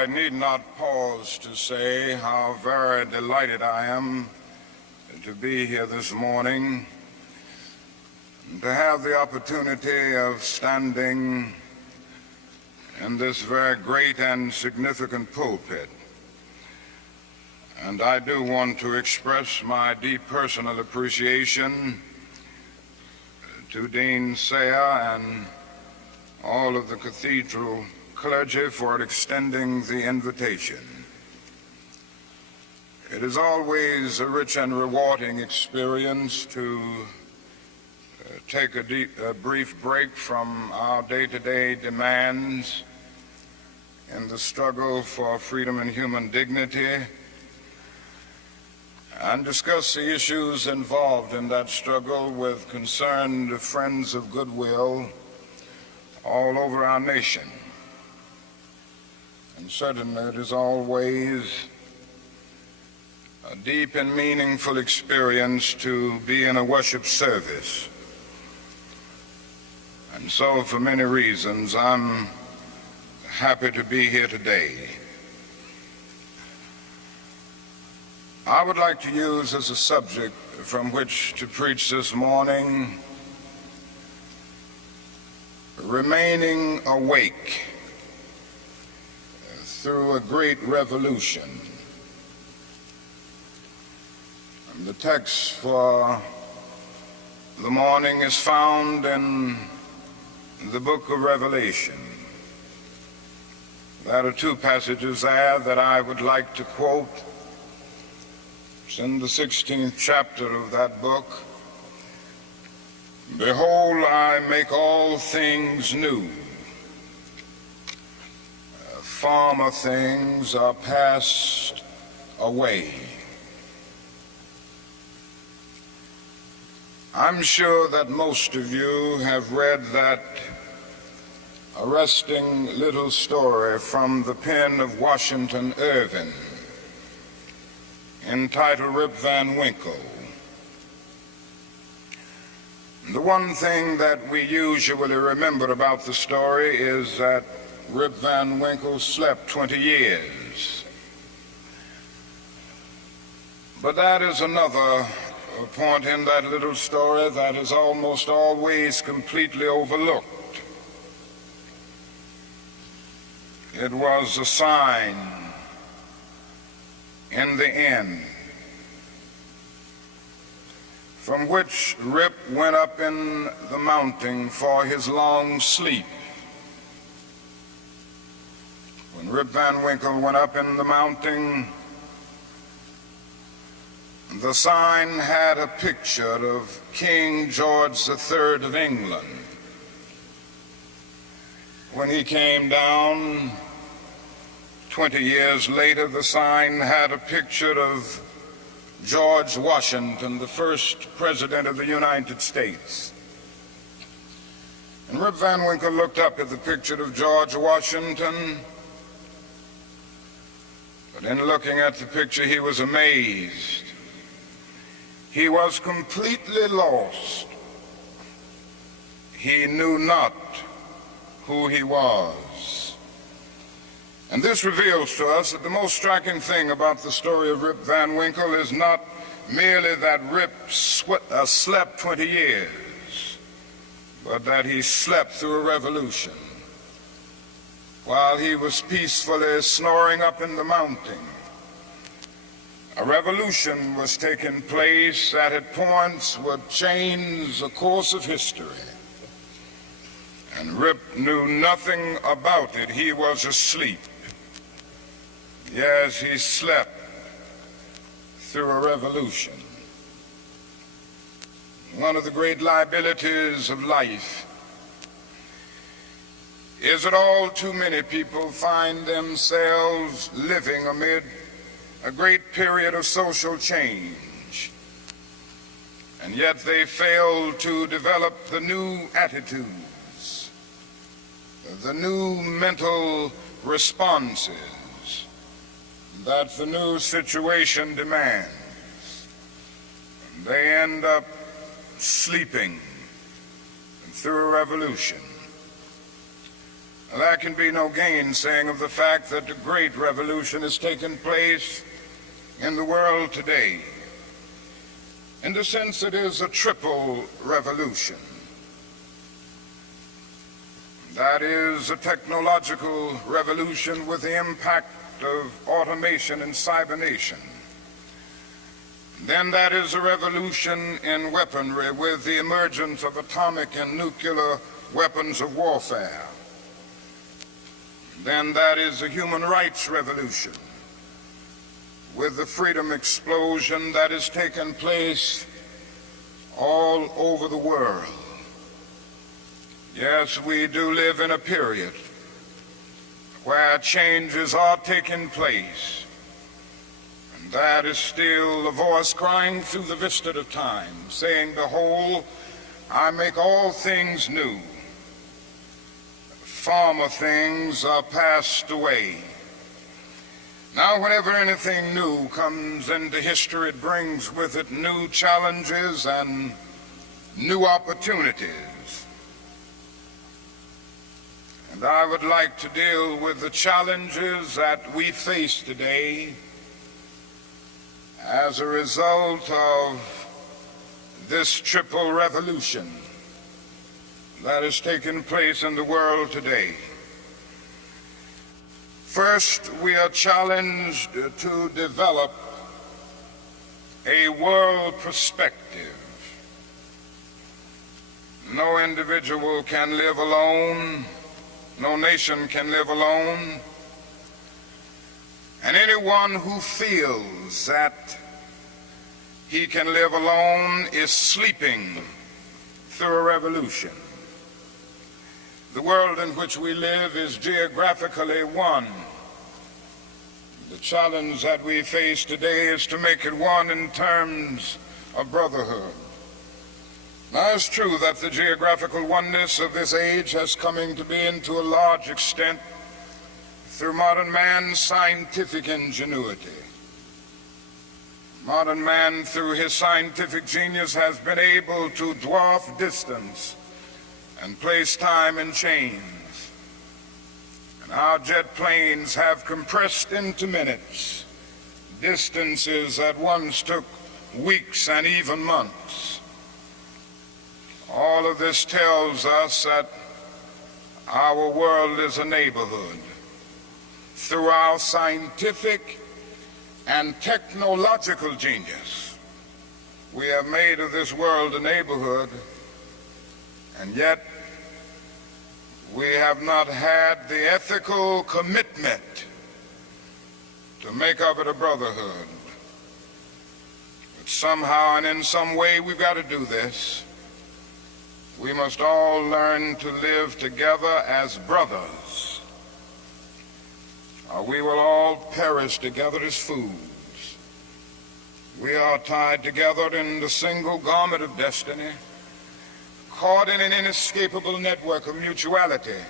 I need not pause to say how very delighted I am to be here this morning, and to have the opportunity of standing in this very great and significant pulpit. And I do want to express my deep personal appreciation to Dean Sayer and all of the cathedral clergy for extending the invitation. It is always a rich and rewarding experience to take a brief break from our day-to-day demands in the struggle for freedom and human dignity and discuss the issues involved in that struggle with concerned friends of goodwill all over our nation. And certainly it is always a deep and meaningful experience to be in a worship service. And so for many reasons, I'm happy to be here today. I would like to use as a subject from which to preach this morning, remaining awake through a great revolution. And the text for the morning is found in the book of Revelation. There are two passages there that I would like to quote. It's in the 16th chapter of that book. Behold, I make all things new. Former things are passed away. I'm sure that most of you have read that arresting little story from the pen of Washington Irving entitled Rip Van Winkle. The one thing that we usually remember about the story is that Rip Van Winkle slept 20 years. But that is another point in that little story that is almost always completely overlooked. It was a sign in the end from which Rip went up in the mountain for his long sleep. When Rip Van Winkle went up in the mountain, the sign had a picture of King George III of England. When he came down 20 years later, the sign had a picture of George Washington, the first president of the United States. And Rip Van Winkle looked up at the picture of George Washington, but in looking at the picture, he was amazed. He was completely lost. He knew not who he was. And this reveals to us that the most striking thing about the story of Rip Van Winkle is not merely that Rip slept 20 years, but that he slept through a revolution. While he was peacefully snoring up in the mountain, a revolution was taking place that at points would change the course of history. And Rip knew nothing about it. He was asleep. Yes, he slept through a revolution. One of the great liabilities of life is that all too many people find themselves living amid a great period of social change, and yet they fail to develop the new attitudes, the new mental responses that the new situation demands. They end up sleeping through a revolution. There can be no gainsaying of the fact that a great revolution has taken place in the world today. In the sense, it is a triple revolution. That is a technological revolution with the impact of automation and cybernation. Then that is a revolution in weaponry with the emergence of atomic and nuclear weapons of warfare. Then that is a human rights revolution with the freedom explosion that has taken place all over the world. Yes, we do live in a period where changes are taking place, and that is still the voice crying through the vista of time, saying, "Behold, I make all things new. Former things are passed away." Now, whenever anything new comes into history, it brings with it new challenges and new opportunities. And I would like to deal with the challenges that we face today as a result of this triple revolution that has taken place in the world today. First, we are challenged to develop a world perspective. No individual can live alone. No nation can live alone. And anyone who feels that he can live alone is sleeping through a revolution. The world in which we live is geographically one. The challenge that we face today is to make it one in terms of brotherhood. Now, it's true that the geographical oneness of this age has come to be to a large extent through modern man's scientific ingenuity. Modern man, through his scientific genius, has been able to dwarf distance and place time in chains. And our jet planes have compressed into minutes distances that once took weeks and even months. All of this tells us that our world is a neighborhood. Through our scientific and technological genius, we have made of this world a neighborhood, and yet we have not had the ethical commitment to make of it a brotherhood. But somehow and in some way we've got to do this. We must all learn to live together as brothers, or we will all perish together as fools. We are tied together in the single garment of destiny, caught in an inescapable network of mutuality.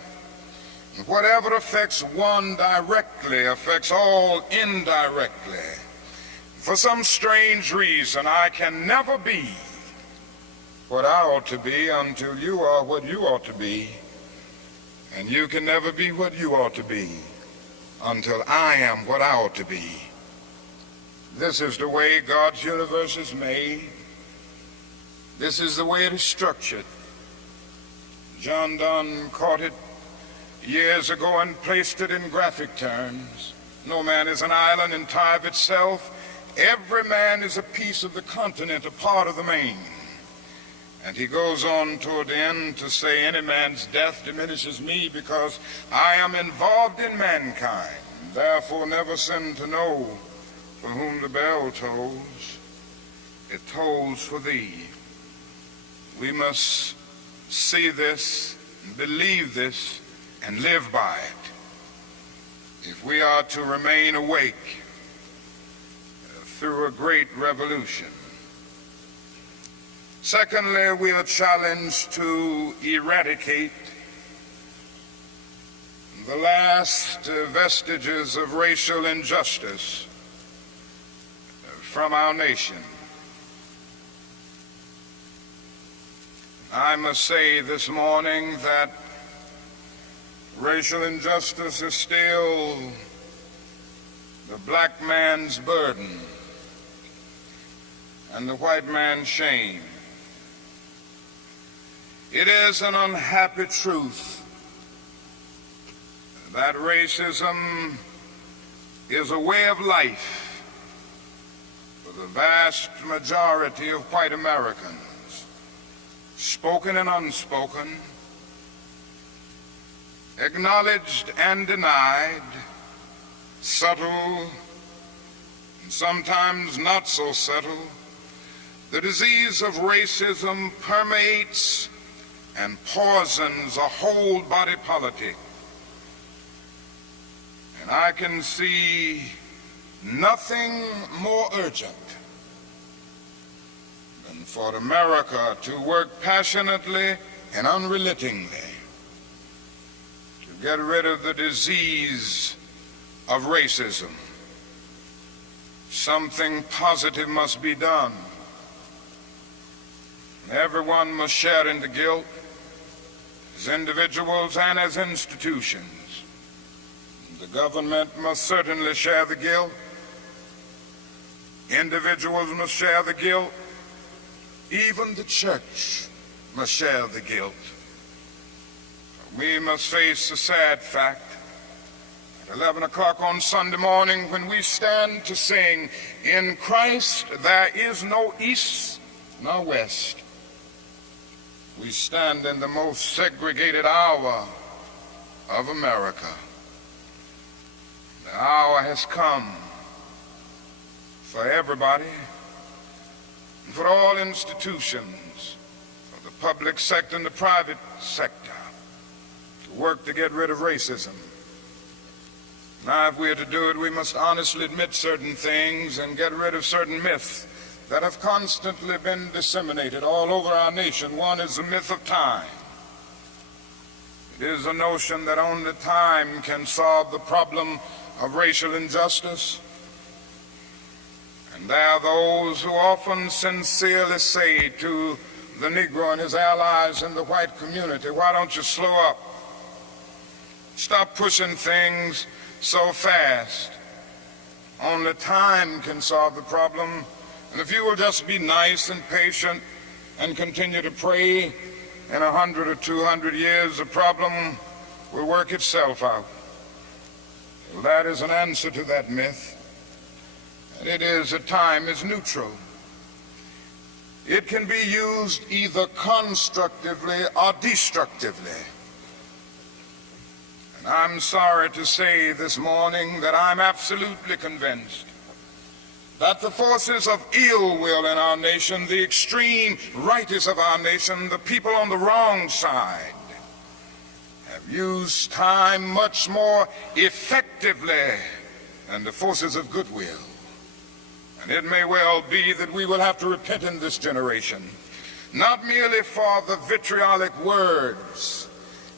And whatever affects one directly affects all indirectly. For some strange reason, I can never be what I ought to be until you are what you ought to be, and you can never be what you ought to be until I am what I ought to be. This is the way God's universe is made. This is the way it is structured. John Donne caught it years ago and placed it in graphic terms. No man is an island entire of itself. Every man is a piece of the continent, a part of the main. And he goes on toward the end to say, any man's death diminishes me because I am involved in mankind. Therefore never sin to know for whom the bell tolls. It tolls for thee. We must see this, believe this, and live by it if we are to remain awake through a great revolution. Secondly, we are challenged to eradicate the last vestiges of racial injustice from our nation. I must say this morning that Racial injustice is still the black man's burden and the white man's shame. It is an unhappy truth that racism is a way of life for the vast majority of white Americans, spoken and unspoken, acknowledged and denied, subtle and sometimes not so subtle. The disease of racism permeates and poisons a whole body politic. And I can see nothing more urgent than for America to work passionately and unrelentingly to get rid of the disease of racism. Something positive must be done. Everyone must share in the guilt, as individuals and as institutions. The government must certainly share the guilt. Individuals must share the guilt. Even the church must share the guilt. We must face the sad fact at 11 o'clock on Sunday morning when we stand to sing, "In Christ there is no east nor west." We stand in the most segregated hour of America. The hour has come for everybody, and for all institutions, for the public sector and the private sector, to work to get rid of racism. Now, if we are to do it, we must honestly admit certain things and get rid of certain myths that have constantly been disseminated all over our nation. One is the myth of time. It is a notion that only time can solve the problem of racial injustice. And there are those who often sincerely say to the Negro and his allies in the white community, "Why don't you slow up? Stop pushing things so fast. Only time can solve the problem. And if you will just be nice and patient and continue to pray, in 100 or 200 years, the problem will work itself out." Well, that is an answer to that myth. And it is that time is neutral. It can be used either constructively or destructively. And I'm sorry to say this morning that I'm absolutely convinced that the forces of ill will in our nation, the extreme rightists of our nation, the people on the wrong side, have used time much more effectively than the forces of goodwill. And it may well be that we will have to repent in this generation, not merely for the vitriolic words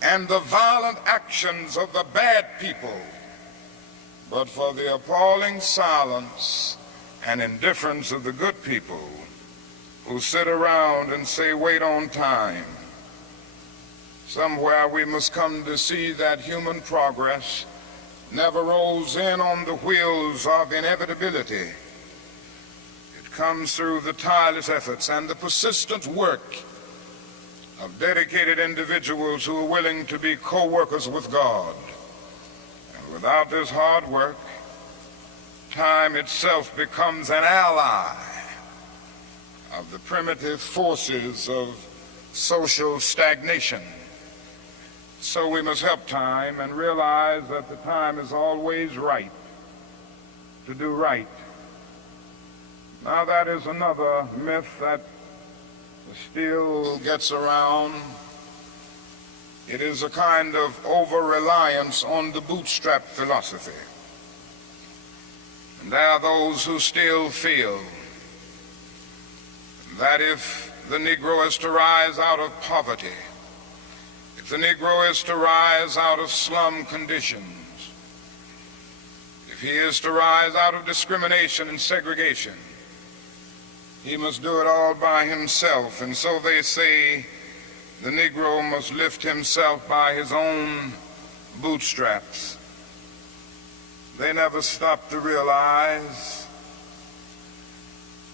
and the violent actions of the bad people, but for the appalling silence and indifference of the good people who sit around and say, "Wait on time." Somewhere we must come to see that human progress never rolls in on the wheels of inevitability. It comes through the tireless efforts and the persistent work of dedicated individuals who are willing to be co-workers with God. And without this hard work, time itself becomes an ally of the primitive forces of social stagnation. So we must help time and realize that the time is always right to do right. Now, that is another myth that still gets around. It is a kind of over-reliance on the bootstrap philosophy. And there are those who still feel that if the Negro is to rise out of poverty, if the Negro is to rise out of slum conditions, if he is to rise out of discrimination and segregation, he must do it all by himself. And so they say the Negro must lift himself by his own bootstraps. They never stopped to realize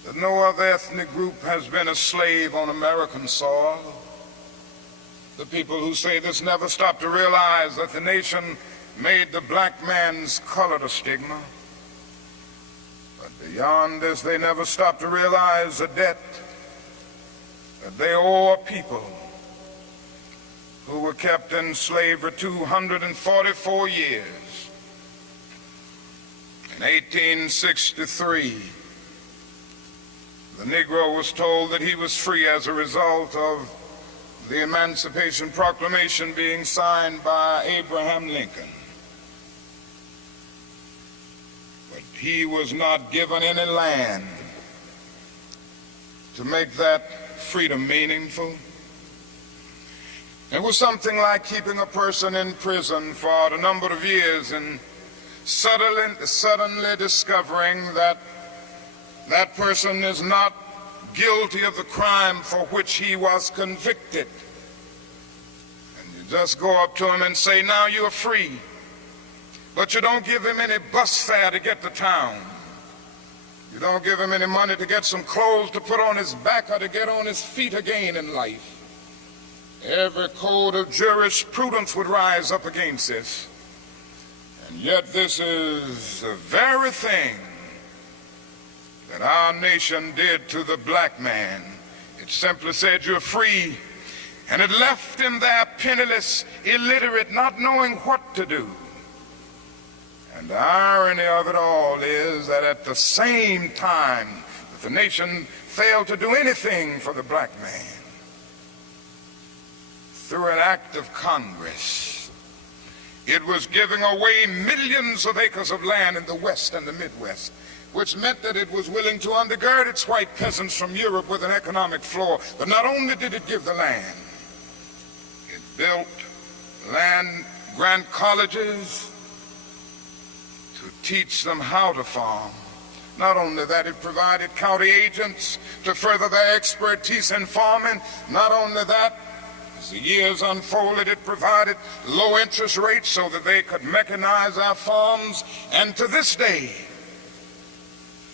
that no other ethnic group has been a slave on American soil. The people who say this never stop to realize that the nation made the black man's color a stigma. But beyond this, they never stop to realize the debt that they owe a people who were kept in slavery 244 years. In 1863, the Negro was told that he was free as a result of the Emancipation Proclamation being signed by Abraham Lincoln. But he was not given any land to make that freedom meaningful. It was something like keeping a person in prison for a number of years and suddenly discovering that that person is not guilty of the crime for which he was convicted. And you just go up to him and say, now you're free. But you don't give him any bus fare to get to town. You don't give him any money to get some clothes to put on his back or to get on his feet again in life. Every code of jurisprudence would rise up against this. And yet this is the very thing that our nation did to the black man. It simply said you're free, and it left him there penniless, illiterate, not knowing what to do. And the irony of it all is that at the same time that the nation failed to do anything for the black man, through an act of Congress, it was giving away millions of acres of land in the West and the Midwest, which meant that it was willing to undergird its white peasants from Europe with an economic floor. But not only did it give the land, it built land-grant colleges to teach them how to farm. Not only that, it provided county agents to further their expertise in farming. Not only that, as the years unfolded, it provided low interest rates so that they could mechanize our farms. And to this day,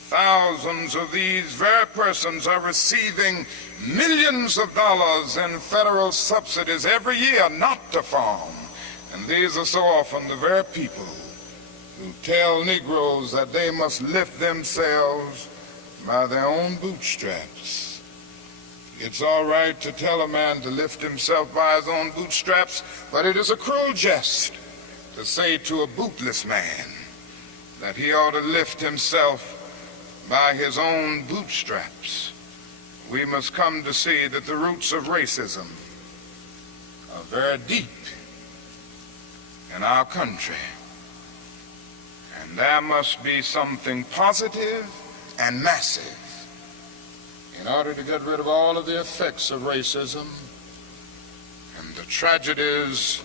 thousands of these very persons are receiving millions of dollars in federal subsidies every year not to farm. And these are so often the very people who tell Negroes that they must lift themselves by their own bootstraps. It's all right to tell a man to lift himself by his own bootstraps, but it is a cruel jest to say to a bootless man that he ought to lift himself by his own bootstraps. We must come to see that the roots of racism are very deep in our country. And there must be something positive and massive in order to get rid of all of the effects of racism and the tragedies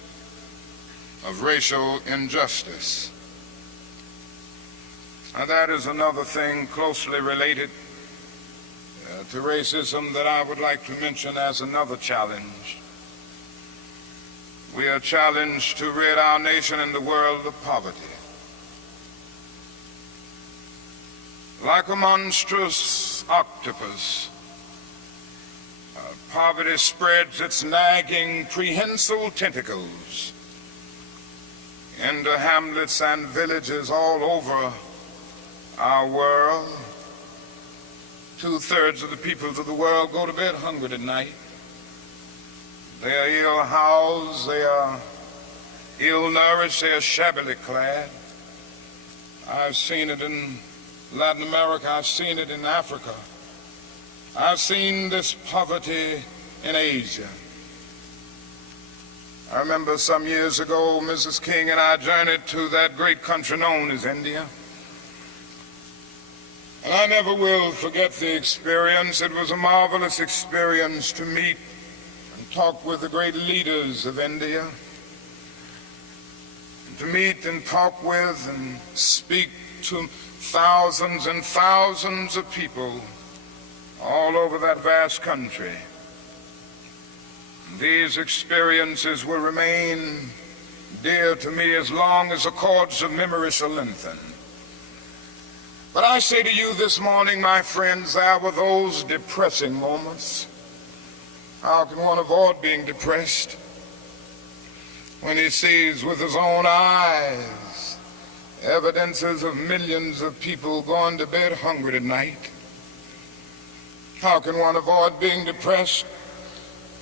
of racial injustice. Now that is another thing closely related to racism that I would like to mention as another challenge. We are challenged to rid our nation and the world of poverty. Like a monstrous octopus, poverty spreads its nagging, prehensile tentacles into hamlets and villages all over our world. 2/3 of the peoples of the world go to bed hungry at night. They are ill-housed, they are ill-nourished, they are shabbily clad. I've seen it in Latin America, I've seen it in Africa. I've seen this poverty in Asia. I remember some years ago, Mrs. King and I journeyed to that great country known as India. And I never will forget the experience. It was a marvelous experience to meet and talk with the great leaders of India. And to meet and talk with and speak to thousands and thousands of people all over that vast country. These experiences will remain dear to me as long as the cords of memory shall lengthen. But I say to you this morning, my friends, there were those depressing moments. How can one avoid being depressed when he sees with his own eyes evidences of millions of people going to bed hungry tonight? How can one avoid being depressed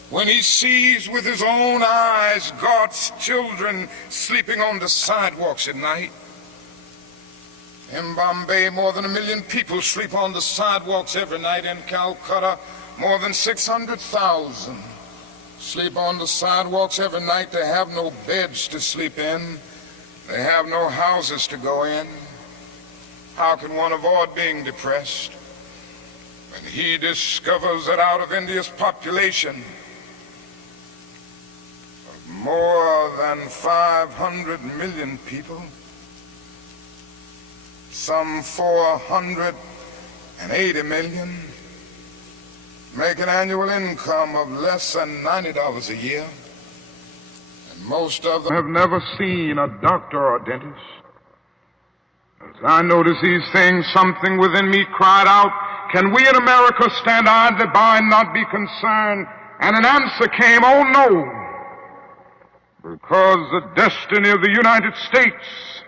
when he sees with his own eyes God's children sleeping on the sidewalks at night? In Bombay, more than 1 million people sleep on the sidewalks every night. In Calcutta, more than 600,000 sleep on the sidewalks every night. They have no beds to sleep in. They have no houses to go in. How can one avoid being depressed when he discovers that out of India's population of more than 500 million people, some 480 million make an annual income of less than $90 a year, and most of them have never seen a doctor or dentist. As I noticed these things, something within me cried out, can we in America stand idly by and not be concerned? And an answer came, oh no, because the destiny of the United States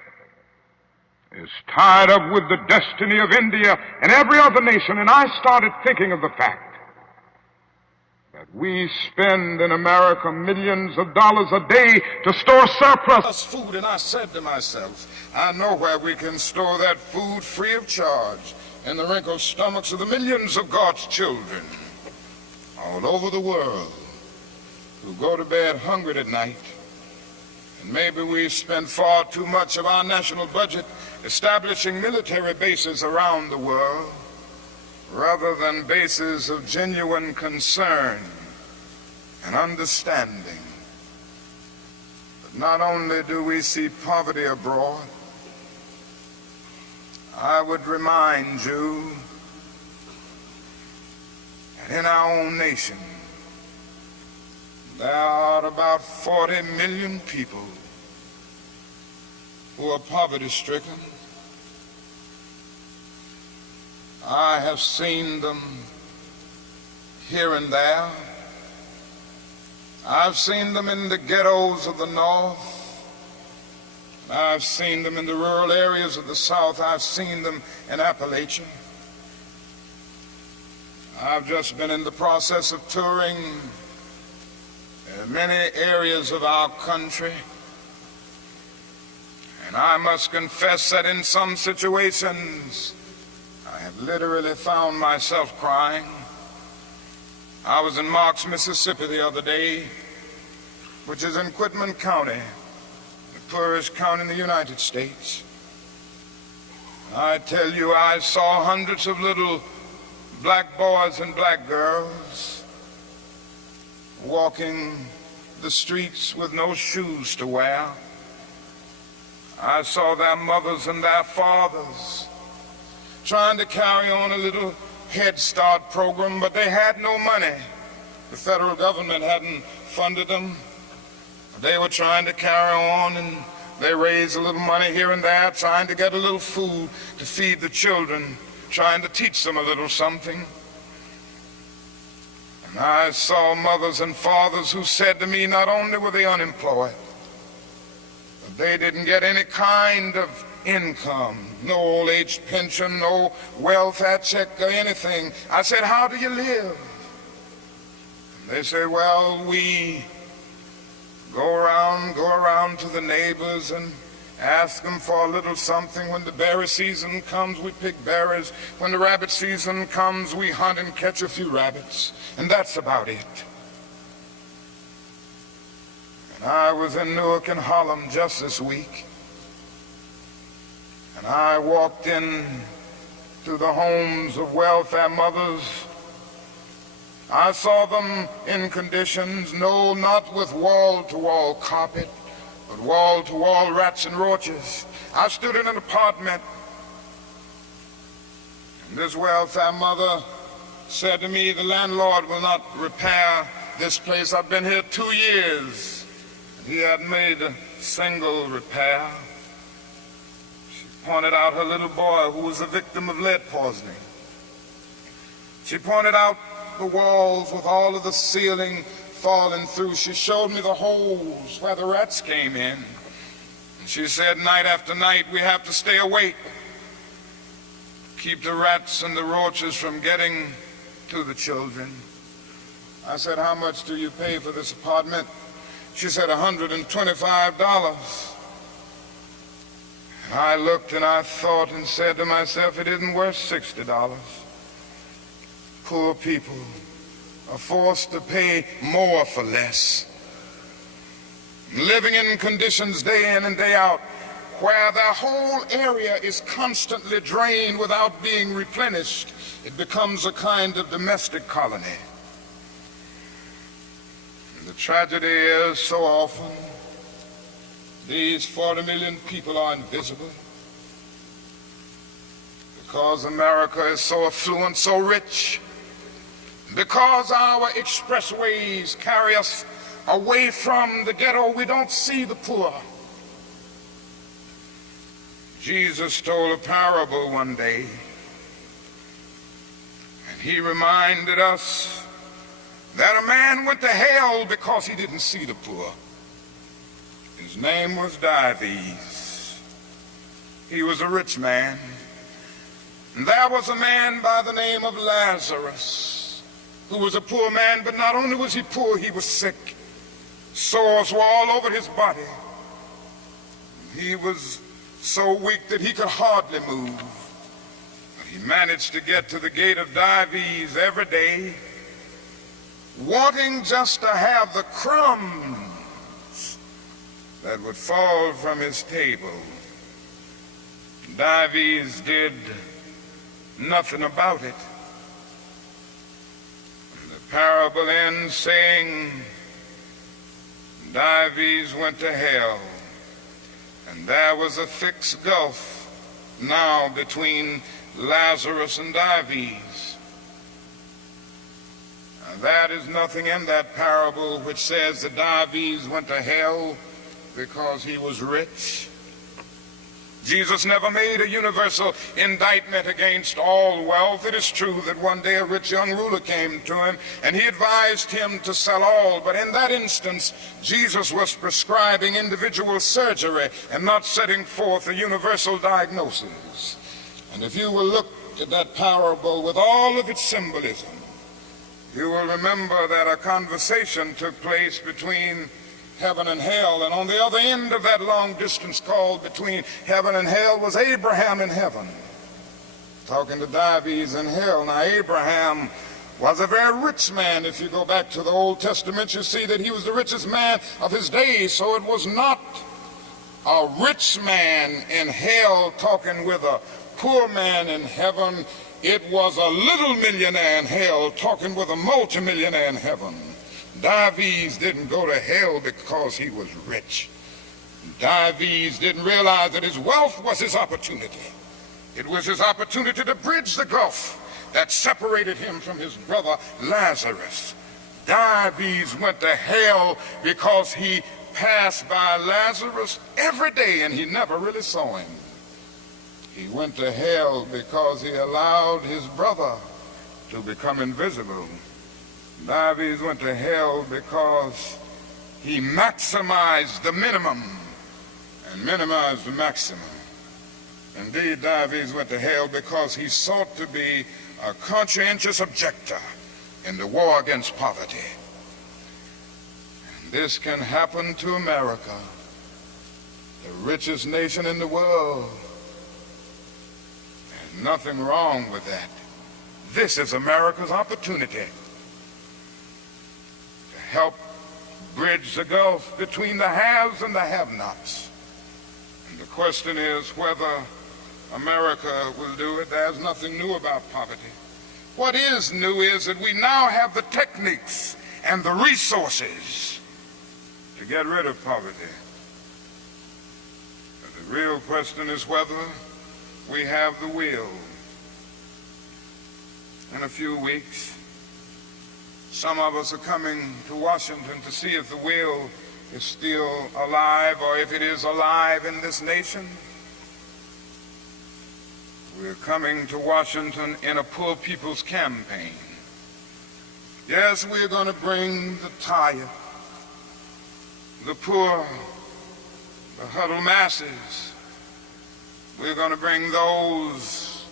is tied up with the destiny of India and every other nation. And I started thinking of the fact that we spend in America millions of dollars a day to store surplus food. And I said to myself, I know where we can store that food free of charge, in the wrinkled stomachs of the millions of God's children all over the world who go to bed hungry at night. And maybe we spend far too much of our national budget establishing military bases around the world rather than bases of genuine concern and understanding. But not only do we see poverty abroad, I would remind you that in our own nation there are about 40 million people who are poverty-stricken. I have seen them here and there. I've seen them in the ghettos of the North. I've seen them in the rural areas of the South. I've seen them in Appalachia. I've just been in the process of touring many areas of our country. And I must confess that in some situations, I have literally found myself crying. I was in Marks, Mississippi the other day, which is in Quitman County, the poorest county in the United States. I tell you, I saw hundreds of little black boys and black girls walking the streets with no shoes to wear. I saw their mothers and their fathers trying to carry on a little Head Start program, but they had no money. The federal government hadn't funded them. They were trying to carry on, and they raised a little money here and there, trying to get a little food to feed the children, trying to teach them a little something. And I saw mothers and fathers who said to me, not only were they unemployed, but they didn't get any kind of income, no old age pension, no welfare check or anything. I said, how do you live? And they say, well, we go around to the neighbors and ask them for a little something. When the berry season comes, we pick berries. When the rabbit season comes, we hunt and catch a few rabbits. And that's about it. And I was in Newark and Harlem just this week. And I walked in to the homes of welfare mothers. I saw them in conditions, no, not with wall-to-wall carpet, but wall-to-wall rats and roaches. I stood in an apartment, and this welfare mother said to me, the landlord will not repair this place. I've been here 2 years. He had made single repair. She pointed out her little boy who was a victim of lead poisoning. She pointed out the walls with all of the ceiling falling through. She showed me the holes where the rats came in. And she said, night after night, we have to stay awake, keep the rats and the roaches from getting to the children. I said, how much do you pay for this apartment? She said, $125. And I looked and I thought and said to myself, it isn't worth $60. Poor people are forced to pay more for less, living in conditions day in and day out where their whole area is constantly drained without being replenished. It becomes a kind of domestic colony. And the tragedy is, so often these 40 million people are invisible because America is so affluent, so rich, because our expressways carry us away from the ghetto. We don't see the poor. Jesus told a parable one day, and he reminded us that a man went to hell because he didn't see the poor. His name was Dives. He was a rich man. And there was a man by the name of Lazarus, who was a poor man, but not only was he poor, he was sick. Sores were all over his body. He was so weak that he could hardly move. But he managed to get to the gate of Dives every day, wanting just to have the crumbs that would fall from his table. Dives did nothing about it. Parable ends saying, Dives went to hell, and there was a thick gulf now between Lazarus and Dives. Now, that is nothing in that parable which says that Dives went to hell because he was rich. Jesus never made a universal indictment against all wealth. It is true that one day a rich young ruler came to him and he advised him to sell all, but in that instance Jesus was prescribing individual surgery and not setting forth a universal diagnosis. And if you will look at that parable with all of its symbolism, you will remember that a conversation took place between heaven and hell, and on the other end of that long distance call between heaven and hell was Abraham in heaven talking to Dives in hell. Now, Abraham was a very rich man. If you go back to the Old Testament, you see that he was the richest man of his days. So it was not a rich man in hell talking with a poor man in heaven. It was a little millionaire in hell talking with a multimillionaire in heaven. Dives didn't go to hell because he was rich. Dives didn't realize that his wealth was his opportunity. It was his opportunity to bridge the gulf that separated him from his brother Lazarus. Dives went to hell because he passed by Lazarus every day and he never really saw him. He went to hell because he allowed his brother to become invisible. Dives went to hell because he maximized the minimum and minimized the maximum. Indeed, Dives went to hell because he sought to be a conscientious objector in the war against poverty. And this can happen to America, the richest nation in the world. There's nothing wrong with that. This is America's opportunity help bridge the gulf between the haves and the have-nots. And the question is whether America will do it. There's nothing new about poverty. What is new is that we now have the techniques and the resources to get rid of poverty. But the real question is whether we have the will. In a few weeks, some of us are coming to Washington to see if the will is still alive, or if it is alive in this nation. We're coming to Washington in a poor people's campaign. Yes, we're going to bring the tired, the poor, the huddled masses. We're going to bring those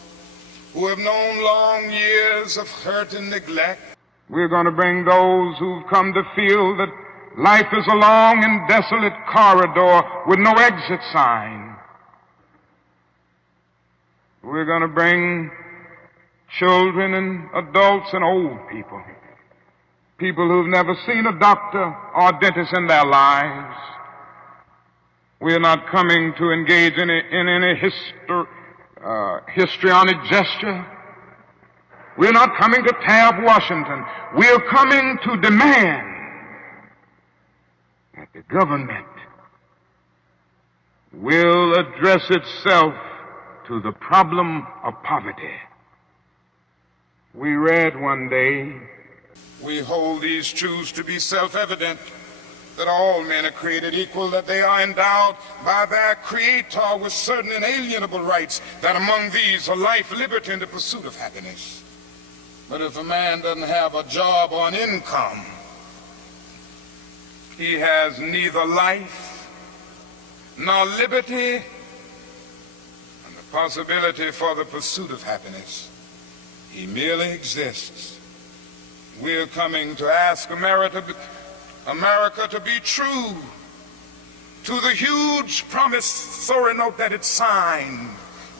who have known long years of hurt and neglect. We're going to bring those who've come to feel that life is a long and desolate corridor with no exit sign. We're going to bring children and adults and old people, people who've never seen a doctor or a dentist in their lives. We're not coming to engage in any histrionic gesture. We're not coming to tear up Washington. We're coming to demand that the government will address itself to the problem of poverty. We read one day, we hold these truths to be self-evident, that all men are created equal, that they are endowed by their Creator with certain inalienable rights, that among these are life, liberty, and the pursuit of happiness. But if a man doesn't have a job or an income, he has neither life nor liberty and the possibility for the pursuit of happiness. He merely exists. We're coming to ask America to be true to the huge promissory note that it signed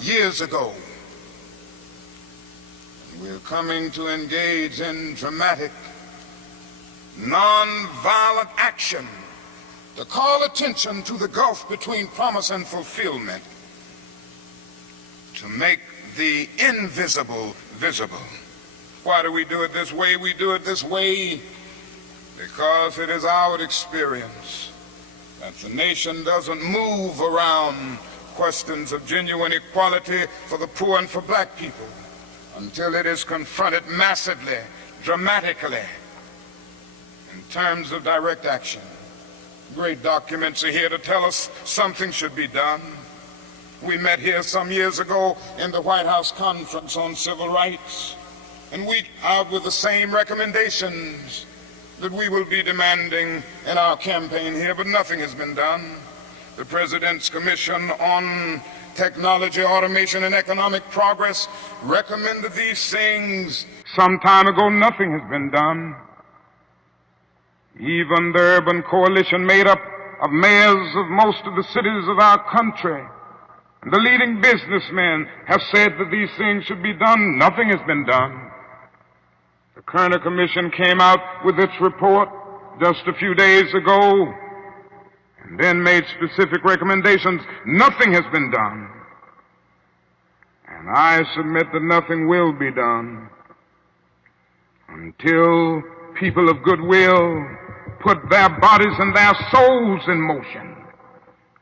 years ago. We're coming to engage in dramatic, non-violent action to call attention to the gulf between promise and fulfillment, to make the invisible visible. Why do we do it this way? We do it this way because it is our experience that the nation doesn't move around questions of genuine equality for the poor and for black people until it is confronted massively, dramatically, in terms of direct action. Great documents are here to tell us something should be done. We met here some years ago in the White House Conference on Civil Rights, and we out with the same recommendations that we will be demanding in our campaign here, but nothing has been done. The President's Commission on Technology, Automation, and Economic Progress recommended these things some time ago. Nothing has been done. Even the urban coalition made up of mayors of most of the cities of our country, and the leading businessmen have said that these things should be done. Nothing has been done. The Kerner Commission came out with its report just a few days ago and then made specific recommendations. Nothing has been done. And I submit that nothing will be done until people of goodwill put their bodies and their souls in motion.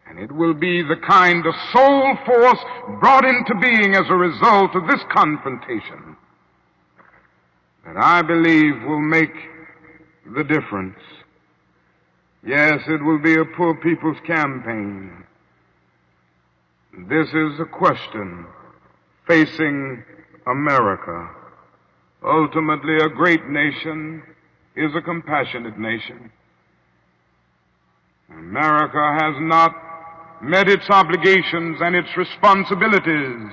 And it will be the kind of soul force brought into being as a result of this confrontation that I believe will make the difference. Yes, it will be a poor people's campaign. This is a question facing America. Ultimately, a great nation is a compassionate nation. America has not met its obligations and its responsibilities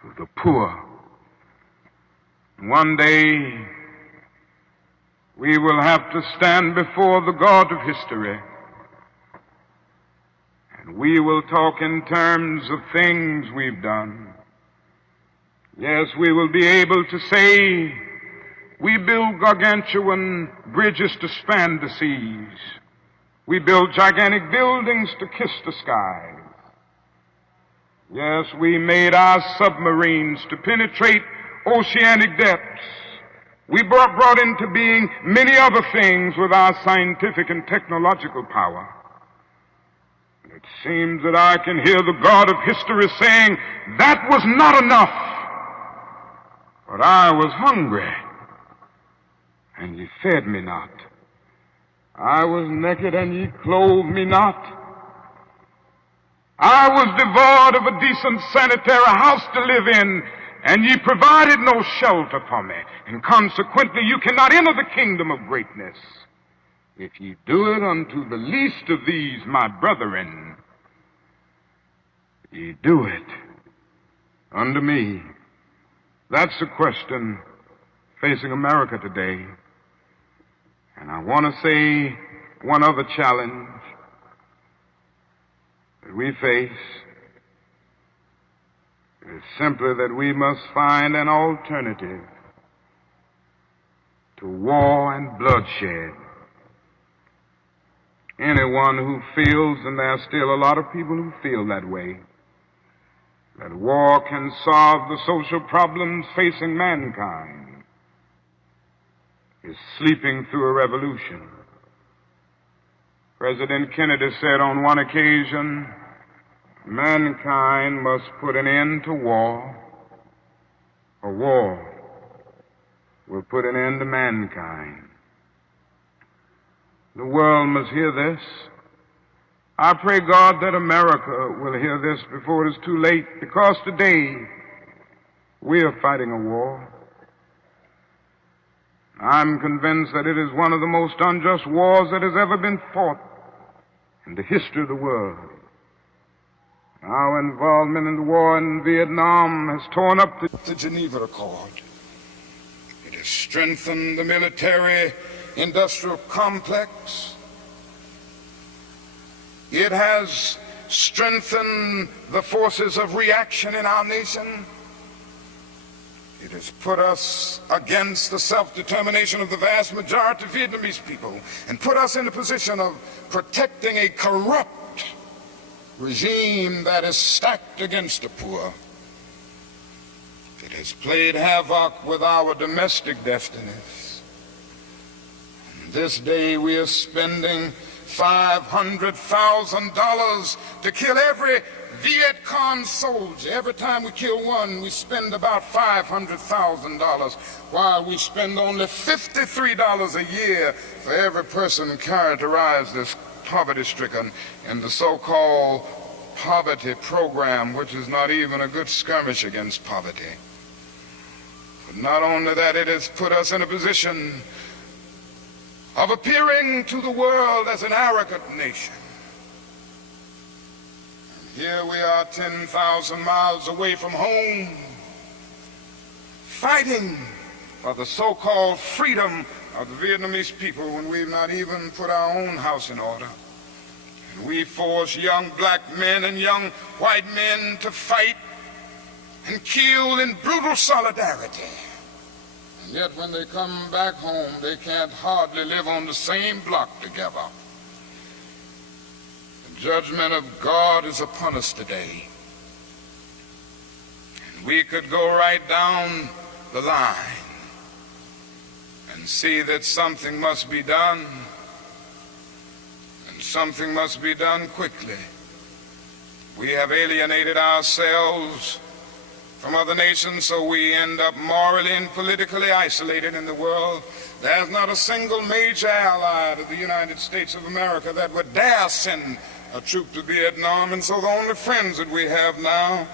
to the poor. One day, we will have to stand before the God of history, and we will talk in terms of things we've done. Yes, we will be able to say, we build gargantuan bridges to span the seas. We build gigantic buildings to kiss the skies. Yes, we made our submarines to penetrate oceanic depths. We brought into being many other things with our scientific and technological power. It seems that I can hear the God of history saying, that was not enough, but I was hungry, and ye fed me not. I was naked and ye clothed me not. I was devoid of a decent sanitary house to live in, and ye provided no shelter for me. And consequently, you cannot enter the kingdom of greatness. If ye do it unto the least of these, my brethren, ye do it unto me. That's the question facing America today. And I want to say one other challenge that we face is simply that we must find an alternative to war and bloodshed. Anyone who feels, and there are still a lot of people who feel that way, that war can solve the social problems facing mankind, is sleeping through a revolution. President Kennedy said on one occasion, mankind must put an end to war, or war will put an end to mankind. The world must hear this. I pray God that America will hear this before it is too late, because today we are fighting a war. I'm convinced that it is one of the most unjust wars that has ever been fought in the history of the world. Our involvement in the war in Vietnam has torn up the Geneva Accord. It has strengthened the military-industrial complex. It has strengthened the forces of reaction in our nation. It has put us against the self-determination of the vast majority of Vietnamese people and put us in a position of protecting a corrupt regime that is stacked against the poor. It has played havoc with our domestic destinies. And this day we are spending $500,000 to kill every Viet Cong soldier. Every time we kill one, we spend about $500,000, while we spend only $53 a year for every person characterized as poverty-stricken in the so-called poverty program, which is not even a good skirmish against poverty. But not only that, it has put us in a position of appearing to the world as an arrogant nation. Here we are 10,000 miles away from home, fighting for the so-called freedom of the Vietnamese people when we've not even put our own house in order. And we force young black men and young white men to fight and kill in brutal solidarity. And yet when they come back home, they can't hardly live on the same block together. The judgment of God is upon us today. And we could go right down the line and see that something must be done, and something must be done quickly. We have alienated ourselves from other nations, so we end up morally and politically isolated in the world. There's not a single major ally of the United States of America that would dare send a troop to Vietnam, and so the only friends that we have now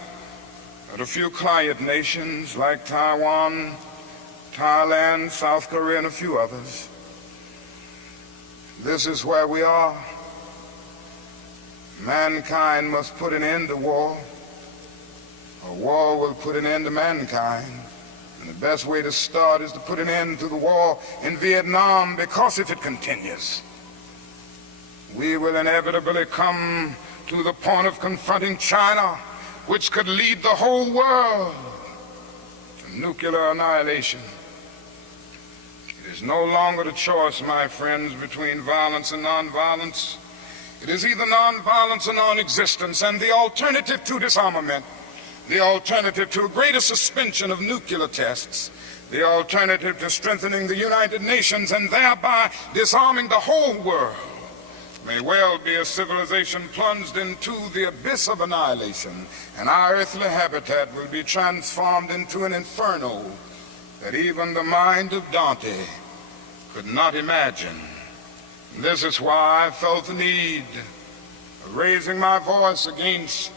are a few quiet nations like Taiwan, Thailand, South Korea, and a few others. This is where we are. Mankind must put an end to war, or war will put an end to mankind. And the best way to start is to put an end to the war in Vietnam, because if it continues, we will inevitably come to the point of confronting China, which could lead the whole world to nuclear annihilation. It is no longer the choice, my friends, between violence and nonviolence. It is either nonviolence or non-existence, and the alternative to disarmament, the alternative to a greater suspension of nuclear tests, the alternative to strengthening the United Nations and thereby disarming the whole world, may well be a civilization plunged into the abyss of annihilation, and our earthly habitat will be transformed into an inferno that even the mind of Dante could not imagine This is why I felt the need of raising my voice against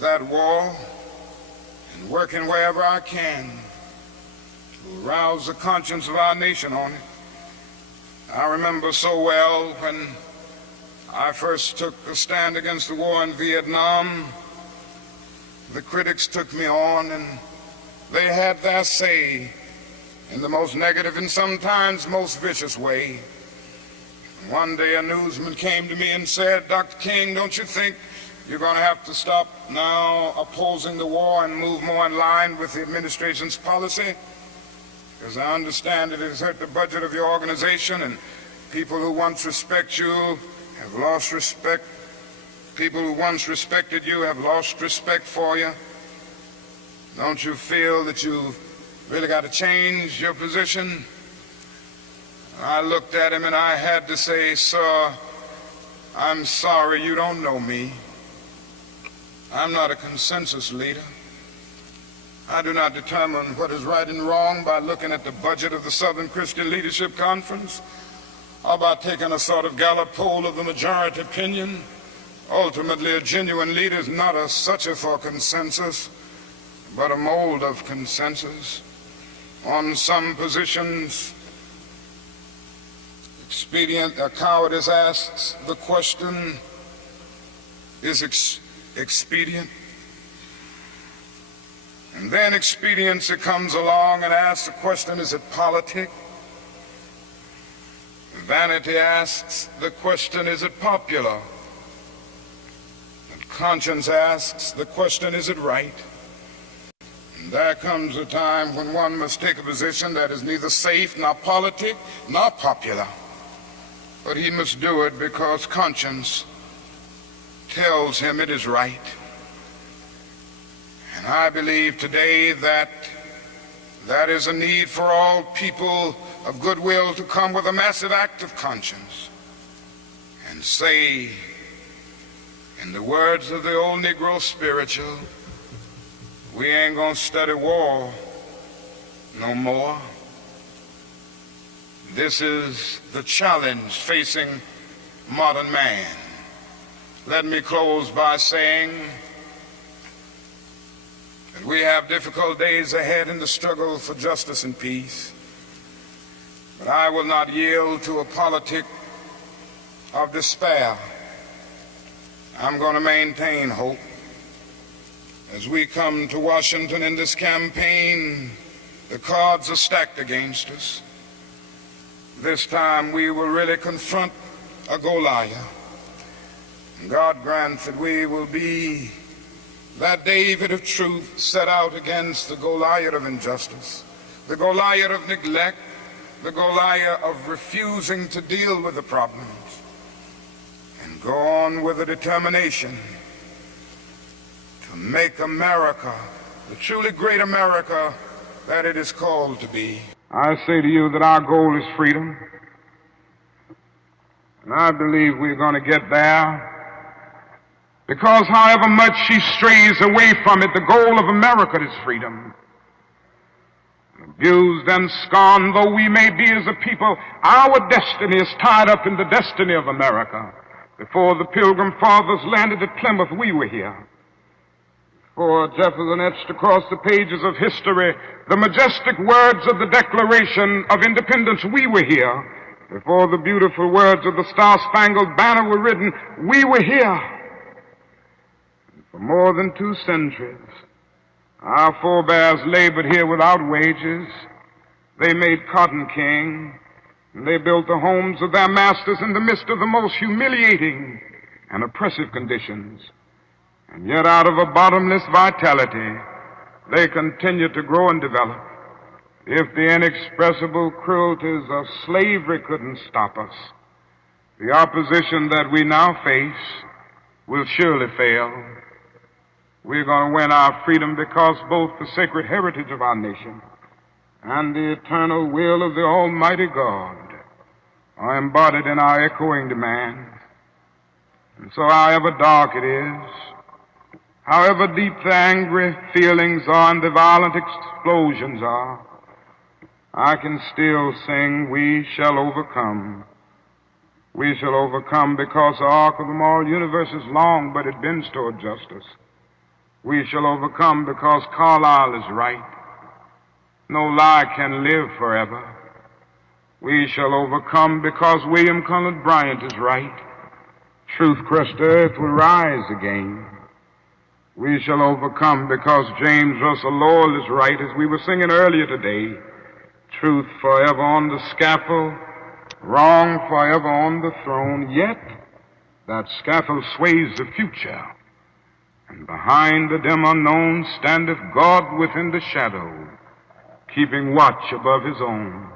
that war and working wherever I can to arouse the conscience of our nation on it. I remember so well when I first took a stand against the war in Vietnam, the critics took me on and they had their say in the most negative and sometimes most vicious way. One day a newsman came to me and said, "Dr. King, don't you think you're going to have to stop now opposing the war and move more in line with the administration's policy? Because I understand it has hurt the budget of your organization, and people who once respect you have lost respect. People who once respected you have lost respect for you. Don't you feel that you've really got to change your position?" I looked at him and I had to say, "Sir, I'm sorry, you don't know me. I'm not a consensus leader. I do not determine what is right and wrong by looking at the budget of the Southern Christian Leadership Conference or by taking a sort of Gallup poll of the majority opinion. Ultimately, a genuine leader is not a searcher for consensus, but a mold of consensus. On some positions, cowardice asks the question, is expedient? And then expediency comes along and asks the question, is it politic? Vanity asks the question, is it popular? And conscience asks the question, is it right? And there comes a time when one must take a position that is neither safe, nor politic, nor popular. But he must do it because conscience tells him it is right. And I believe today that that is a need for all people of goodwill to come with a massive act of conscience and say, in the words of the old Negro spiritual, we ain't gonna study war no more. This is the challenge facing modern man. Let me close by saying that we have difficult days ahead in the struggle for justice and peace. But I will not yield to a politic of despair. I'm going to maintain hope. As we come to Washington in this campaign, the cards are stacked against us. This time we will really confront a Goliath. And God grant that we will be that David of truth set out against the Goliath of injustice, the Goliath of neglect, the Goliath of refusing to deal with the problems, and go on with a determination to make America the truly great America that it is called to be. I say to you that our goal is freedom, and I believe we're going to get there, because however much she strays away from it, the goal of America is freedom. Abused and scorned though we may be as a people, our destiny is tied up in the destiny of America. Before the Pilgrim Fathers landed at Plymouth, we were here. Before Jefferson etched across the pages of history the majestic words of the Declaration of Independence, we were here. Before the beautiful words of the Star-Spangled Banner were written, we were here. For more than 2 centuries, our forebears labored here without wages. They made cotton king, and they built the homes of their masters in the midst of the most humiliating and oppressive conditions. And yet out of a bottomless vitality, they continue to grow and develop. If the inexpressible cruelties of slavery couldn't stop us, the opposition that we now face will surely fail. We're going to win our freedom because both the sacred heritage of our nation and the eternal will of the Almighty God are embodied in our echoing demands. And so however dark it is, however deep the angry feelings are and the violent explosions are, I can still sing, we shall overcome. We shall overcome because the arc of the moral universe is long, but it bends toward justice. We shall overcome because Carlyle is right. No lie can live forever. We shall overcome because William Cullen Bryant is right. Truth-crushed earth will rise again. We shall overcome because James Russell Lowell is right, as we were singing earlier today. Truth forever on the scaffold, wrong forever on the throne, yet that scaffold sways the future, and behind the dim unknown standeth God within the shadow, keeping watch above his own.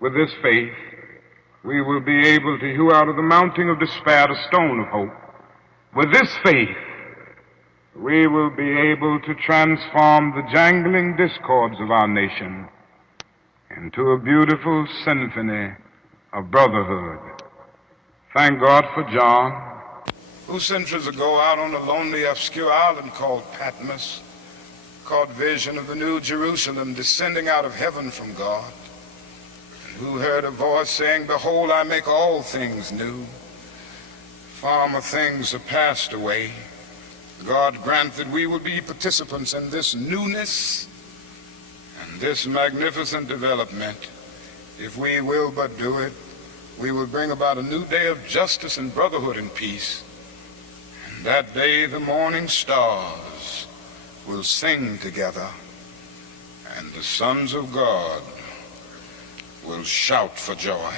With this faith, we will be able to hew out of the mountain of despair the stone of hope. With this faith, we will be able to transform the jangling discords of our nation into a beautiful symphony of brotherhood. Thank God for John, who centuries ago out on a lonely, obscure island called Patmos caught vision of the New Jerusalem descending out of heaven from God, and who heard a voice saying, "Behold, I make all things new. Former things are passed away." God grant that we will be participants in this newness and this magnificent development. If we will but do it, we will bring about a new day of justice and brotherhood and peace. And that day the morning stars will sing together, and the sons of God will shout for joy.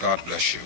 God bless you.